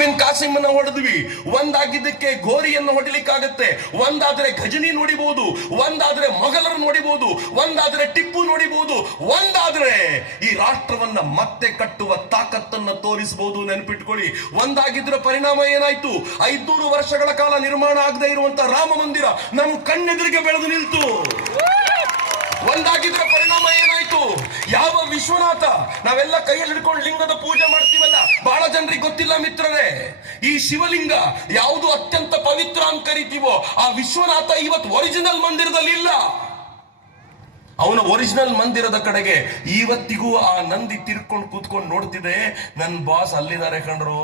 Bin ಕಾಸಿಮನ್ನ ಹೊಡೆದ್ವಿ, ಒಂದಾಗಿದ್ದಕ್ಕೆ ಗೋರಿಯನ್ನು ಹೊಡಿಲಿಕ್ಕಾಗತ್ತೆ, ಒಂದಾದ್ರೆ Ghajini ನೋಡಿಬಹುದು, ಒಂದಾದ್ರೆ ಮೊಘಲರು ನೋಡಿಬಹುದು, ಒಂದಾದ್ರೆ Tipu ನೋಡಿಬಹುದು, ಒಂದಾದ್ರೆ ಈ ರಾಷ್ಟ್ರವನ್ನ ಮತ್ತೆ ಕಟ್ಟುವ ತಾಕತ್ತನ್ನ ತೋರಿಸಬಹುದು. ನೆನಪಿಟ್ಕೊಳ್ಳಿ, ಒಂದಾಗಿದ್ರ ಪರಿಣಾಮ ಏನಾಯ್ತು? 500 ವರ್ಷಗಳ ಕಾಲ ನಿರ್ಮಾಣ ಆಗದೆ ಇರುವಂತ ರಾಮ ಮಂದಿರ ನಮ್ಮ ಕಣ್ಣೆದುರಿಗೆ ಬೆಳೆದು ನಿಲ್ತು. ಒಂದಾಗಿದ್ರ ಪರಿಣಾಮ ಏನಾಯ್ತು? ಯಾವ ವಿಶ್ವನಾಥ, ನಾವೆಲ್ಲ ಕೈಯಲ್ಲಿ ಹಿಡ್ಕೊಂಡು ಲಿಂಗದ ಪೂಜೆ ಮಾಡ್ತೀವಲ್ಲ, ಬಹಳ ಜನರಿಗೆ ಗೊತ್ತಿಲ್ಲ ಮಿತ್ರರೇ, ಈ ಶಿವಲಿಂಗ ಯಾವುದು ಅತ್ಯಂತ ಪವಿತ್ರ ಅಂತ ಕರಿತೀವೋ ಆ ವಿಶ್ವನಾಥ ಇವತ್ತು ಒರಿಜಿನಲ್ ಮಂದಿರದಲ್ಲಿ ಇಲ್ಲ. ಅವನ ಒರಿಜಿನಲ್ ಮಂದಿರದ ಕಡೆಗೆ ಇವತ್ತಿಗೂ ಆ ನಂದಿ ತಿರ್ಕೊಂಡು ಕೂತ್ಕೊಂಡು ನೋಡ್ತಿದೆ. ನನ್ನ ಬಾಸ್ ಅಲ್ಲಿದ್ದಾರೆ ಕಣ್ರು,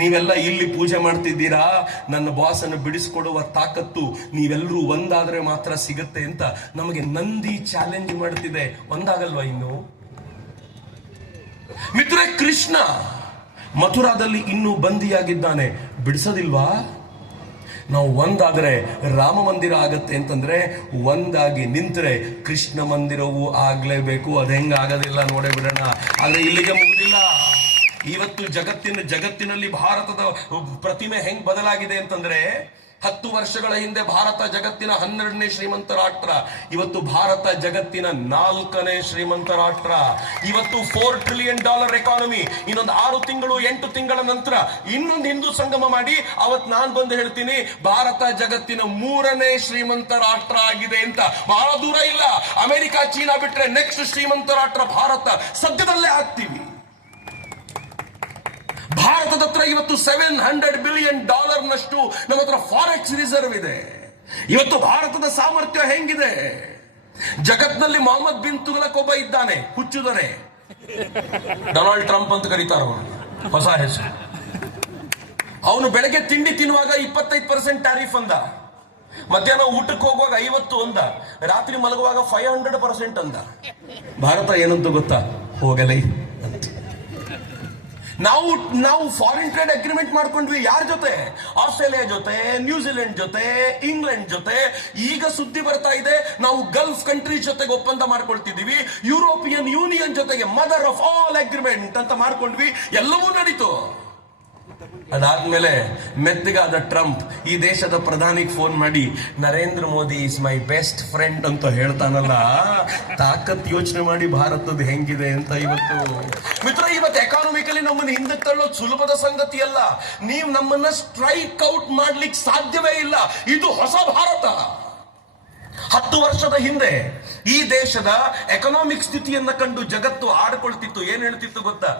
ನೀವೆಲ್ಲ ಇಲ್ಲಿ ಪೂಜೆ ಮಾಡ್ತಿದ್ದೀರಾ, ನನ್ನ ಬಾಸ್ ಅನ್ನು ಬಿಡಿಸ್ಕೊಡುವ ತಾಕತ್ತು ನೀವೆಲ್ಲರೂ ಒಂದಾದ್ರೆ ಮಾತ್ರ ಸಿಗುತ್ತೆ ಅಂತ ನಮಗೆ ನಂದಿ ಚಾಲೆಂಜ್ ಮಾಡ್ತಿದೆ. ಒಂದಾಗಲ್ವಾ ಇನ್ನು? ಮಿತ್ರ, ಕೃಷ್ಣ ಮಥುರಾದಲ್ಲಿ ಇನ್ನೂ ಬಂದಿಯಾಗಿದ್ದಾನೆ, ಬಿಡಿಸೋದಿಲ್ವಾ? ನಾವು ಒಂದಾದ್ರೆ ರಾಮ ಮಂದಿರ ಆಗತ್ತೆ ಅಂತಂದ್ರೆ ಒಂದಾಗಿ ನಿಂತ್ರೆ ಕೃಷ್ಣ ಮಂದಿರವೂ ಆಗ್ಲೇಬೇಕು. ಅದ ಹೆಂಗ ಆಗೋದಿಲ್ಲ ನೋಡೇ ಬಿಡೋಣ. ಆದ್ರೆ ಇಲ್ಲಿಗೆ ಮುಗುದಿಲ್ಲ. ಇವತ್ತು ಜಗತ್ತಿನಲ್ಲಿ ಭಾರತದ ಪ್ರತಿಮೆ ಹೆಂಗ್ ಬದಲಾಗಿದೆ ಅಂತಂದ್ರೆ, 10 ವರ್ಷಗಳ ಹಿಂದೆ ಭಾರತ ಜಗತ್ತಿನ 12ನೇ ಶ್ರೀಮಂತ ರಾಷ್ಟ್ರ, ಇವತ್ತು ಭಾರತ ಜಗತ್ತಿನ 4ನೇ ಶ್ರೀಮಂತ ರಾಷ್ಟ್ರ. ಇವತ್ತು $4 ಟ್ರಿಲಿಯನ್ ಎಕಾನಮಿ. ಇನ್ನೊಂದು 6 ತಿಂಗಳು 8 ತಿಂಗಳ ನಂತರ ಇನ್ನೊಂದು ಹಿಂದೂ ಸಂಗಮ ಮಾಡಿ ಅವತ್ ನಾನ್ ಬಂದು ಹೇಳ್ತೀನಿ, ಭಾರತ ಜಗತ್ತಿನ 3ನೇ ಶ್ರೀಮಂತ ರಾಷ್ಟ್ರ ಆಗಿದೆ ಅಂತ. ಬಹಳ ದೂರ ಇಲ್ಲ, ಅಮೆರಿಕ ಚೀನಾ ಬಿಟ್ರೆ ನೆಕ್ಸ್ಟ್ ಶ್ರೀಮಂತ ರಾಷ್ಟ್ರ ಭಾರತ. ಸದ್ಯದಲ್ಲೇ ಆಗ್ತೀವಿ. ಭಾರತದ ಹತ್ರ ಇವತ್ತು $700 ಬಿಲಿಯನ್ ನಷ್ಟು ನಮ್ಮ ಹತ್ರ ಫಾರೆಕ್ಸ್ ರಿಸರ್ವ್ ಇದೆ. ಇವತ್ತು ಭಾರತದ ಸಾಮರ್ಥ್ಯ ಹೆಂಗಿದೆ? ಜಗತ್ನಲ್ಲಿ ಮೊಹಮ್ಮದ್ ಬಿನ್ ತುಘಲಕ್ ಒಬ್ಬ ಇದ್ದಾನೆ, ಹುಚ್ಚುದರೆ, ಡೊನಾಲ್ಡ್ ಟ್ರಂಪ್ ಅಂತ ಕರೀತಾರ, ಹೊಸ ಹೆಸರು. ಅವನು ಬೆಳಗ್ಗೆ ತಿಂಡಿ ತಿನ್ನುವಾಗ 25% ಟ್ಯಾರಿಫ್ ಅಂದ, ಮಧ್ಯಾಹ್ನ ಊಟಕ್ಕೆ ಹೋಗುವಾಗ 50 ಅಂದ, ರಾತ್ರಿ ಮಲಗುವಾಗ 500% ಅಂದ. ಭಾರತ ಏನಂತ ಗೊತ್ತಾ? ಹೋಗಲೇ ಅಂತ. ನಾವು ಫಾರಿನ್ ಟ್ರೇಡ್ ಅಗ್ರಿಮೆಂಟ್ ಮಾಡ್ಕೊಂಡ್ವಿ. ಯಾರ ಜೊತೆ? ಆಸ್ಟ್ರೇಲಿಯಾ ಜೊತೆ, ನ್ಯೂಜಿಲೆಂಡ್ ಜೊತೆ, ಇಂಗ್ಲೆಂಡ್ ಜೊತೆ. ಈಗ ಸುದ್ದಿ ಬರ್ತಾ ಇದೆ, ನಾವು ಗಲ್ಫ್ ಕಂಟ್ರೀಸ್ ಜೊತೆಗೆ ಒಪ್ಪಂದ ಮಾಡ್ಕೊಳ್ತಿದೀವಿ, ಯುರೋಪಿಯನ್ ಯೂನಿಯನ್ ಜೊತೆಗೆ ಮದರ್ ಆಫ್ ಆಲ್ ಅಗ್ರಿಮೆಂಟ್ ಅಂತ ಮಾಡ್ಕೊಂಡ್ವಿ. ಎಲ್ಲವೂ ನಡೀತು. ಅದಾದ್ಮೇಲೆ ಮೆತ್ತಗಾದ ಟ್ರಂಪ್ ಈ ದೇಶದ ಪ್ರಧಾನಿಗೆ ಫೋನ್ ಮಾಡಿ, Narendra Modi is my best friend ಅಂತ ಹೇಳ್ತಾನಲ್ಲ, ತಾಕತ್ ಯೋಚನೆ ಮಾಡಿ ಭಾರತದ ಹೆಂಗಿದೆ ಅಂತ. ಇವತ್ತು ಎಕಾನಮಿಕಲಿ ನಮ್ಮನ್ನ ಹಿಂದಕ್ಕೆ ತಳ್ಳೋದು ಸುಲಭದ ಸಂಗತಿ ಅಲ್ಲ. ನೀವು ನಮ್ಮನ್ನ ಸ್ಟ್ರೈಕ್ ಔಟ್ ಮಾಡ್ಲಿಕ್ಕೆ ಸಾಧ್ಯವೇ ಇಲ್ಲ. ಇದು ಹೊಸ ಭಾರತ. 10 ವರ್ಷದ ಹಿಂದೆ ಈ ದೇಶದ ಎಕನಾಮಿಕ್ ಸ್ಥಿತಿಯನ್ನ ಕಂಡು ಜಗತ್ತು ಆಡ್ಕೊಳ್ತಿತ್ತು. ಏನ್ ಹೇಳ್ತಿತ್ತು ಗೊತ್ತಾ?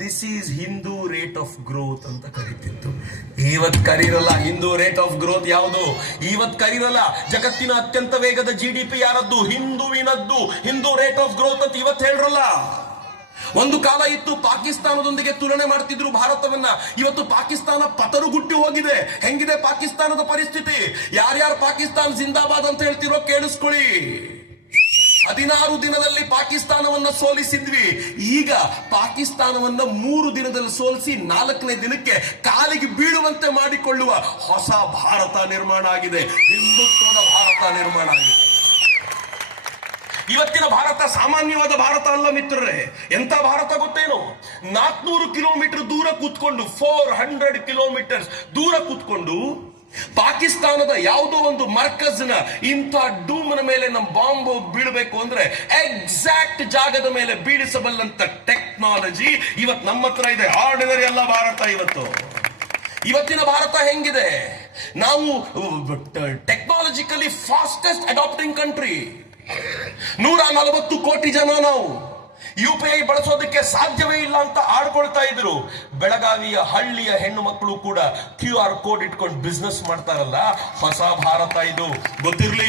This is Hindu rate of growth ಅಂತ ಕರೀತಿತ್ತು. ಇವತ್ ಕರೀರಲ್ಲ. ಹಿಂದೂ ರೇಟ್ ಆಫ್ ಗ್ರೋತ್ ಯಾವುದು? ಇವತ್ ಕರೀರಲ್ಲ. ಜಗತ್ತಿನ ಅತ್ಯಂತ ವೇಗದ GDP ಯಾರದ್ದು? ಹಿಂದೂವಿನದ್ದು. ಹಿಂದೂ ರೇಟ್ ಆಫ್ ಗ್ರೋತ್ ಅಂತ ಇವತ್ತು ಹೇಳ್ರಲ್ಲ. ಒಂದು ಕಾಲ ಇತ್ತು, ಪಾಕಿಸ್ತಾನದೊಂದಿಗೆ ತುಲನೆ ಮಾಡ್ತಿದ್ರು ಭಾರತವನ್ನ. ಇವತ್ತು ಪಾಕಿಸ್ತಾನ ಪತರುಗುಟ್ಟಿ ಹೋಗಿದೆ. ಹೆಂಗಿದೆ ಪಾಕಿಸ್ತಾನದ ಪರಿಸ್ಥಿತಿ? ಯಾರ್ಯಾರು ಪಾಕಿಸ್ತಾನ ಜಿಂದಾಬಾದ್ ಅಂತ ಹೇಳ್ತಿರೋ ಕೇಳಿಸ್ಕೊಳ್ಳಿ. 16 ದಿನದಲ್ಲಿ ಪಾಕಿಸ್ತಾನವನ್ನ ಸೋಲಿಸಿದ್ವಿ. ಈಗ ಪಾಕಿಸ್ತಾನವನ್ನ 3 ದಿನದಲ್ಲಿ ಸೋಲಿಸಿ 4ನೇ ದಿನಕ್ಕೆ ಕಾಲಿಗೆ ಬೀಳುವಂತೆ ಮಾಡಿಕೊಳ್ಳುವ ಹೊಸ ಭಾರತ ನಿರ್ಮಾಣ ಆಗಿದೆ. ಹಿಂದುತ್ವದ ಭಾರತ ನಿರ್ಮಾಣ ಆಗಿದೆ. ಇವತ್ತಿನ ಭಾರತ ಸಾಮಾನ್ಯವಾದ ಭಾರತ ಅಲ್ಲ ಮಿತ್ರರೇ. ಎಂತ ಭಾರತ ಗೊತ್ತೇನು? 400 ಕಿಲೋಮೀಟರ್ ದೂರ ಕೂತ್ಕೊಂಡು, 400 ಕಿಲೋಮೀಟರ್ ದೂರ ಕೂತ್ಕೊಂಡು ಪಾಕಿಸ್ತಾನದ ಯಾವುದೋ ಒಂದು ಮರ್ಕಜ್ನ ಇಂಥ ಡೂಮ್ನ ಮೇಲೆ ನಮ್ಮ ಬಾಂಬ್ ಬೀಳಬೇಕು ಅಂದ್ರೆ ಎಕ್ಸಾಕ್ಟ್ ಜಾಗದ ಮೇಲೆ ಬೀಳಿಸಬಲ್ಲಂತ ಟೆಕ್ನಾಲಜಿ ಇವತ್ತು ನಮ್ಮ ಹತ್ರ ಇದೆ. ಆರ್ಡಿನರಿ ಅಲ್ಲ ಭಾರತ. ಇವತ್ತಿನ ಭಾರತ ಹೆಂಗಿದೆ? ನಾವು ಟೆಕ್ನಾಲಜಿಕಲಿ ಫಾಸ್ಟೆಸ್ಟ್ ಅಡಾಪ್ಟಿಂಗ್ ಕಂಟ್ರಿ. 140 ಕೋಟಿ ಜನ ನಾವು. UPI ಬಳಸೋದಕ್ಕೆ ಸಾಧ್ಯವೇ ಇಲ್ಲ ಅಂತ ಆಡ್ಕೊಳ್ತಾ ಇದ್ರು. ಬೆಳಗಾವಿಯ ಹಳ್ಳಿಯ ಹೆಣ್ಣು ಮಕ್ಕಳು ಕೂಡ QR ಕೋಡ್ ಇಟ್ಕೊಂಡು ಬಿಸ್ನೆಸ್ ಮಾಡ್ತಾರಲ್ಲ. ಹೊಸ ಭಾರತ ಇದು, ಗೊತ್ತಿರ್ಲಿ.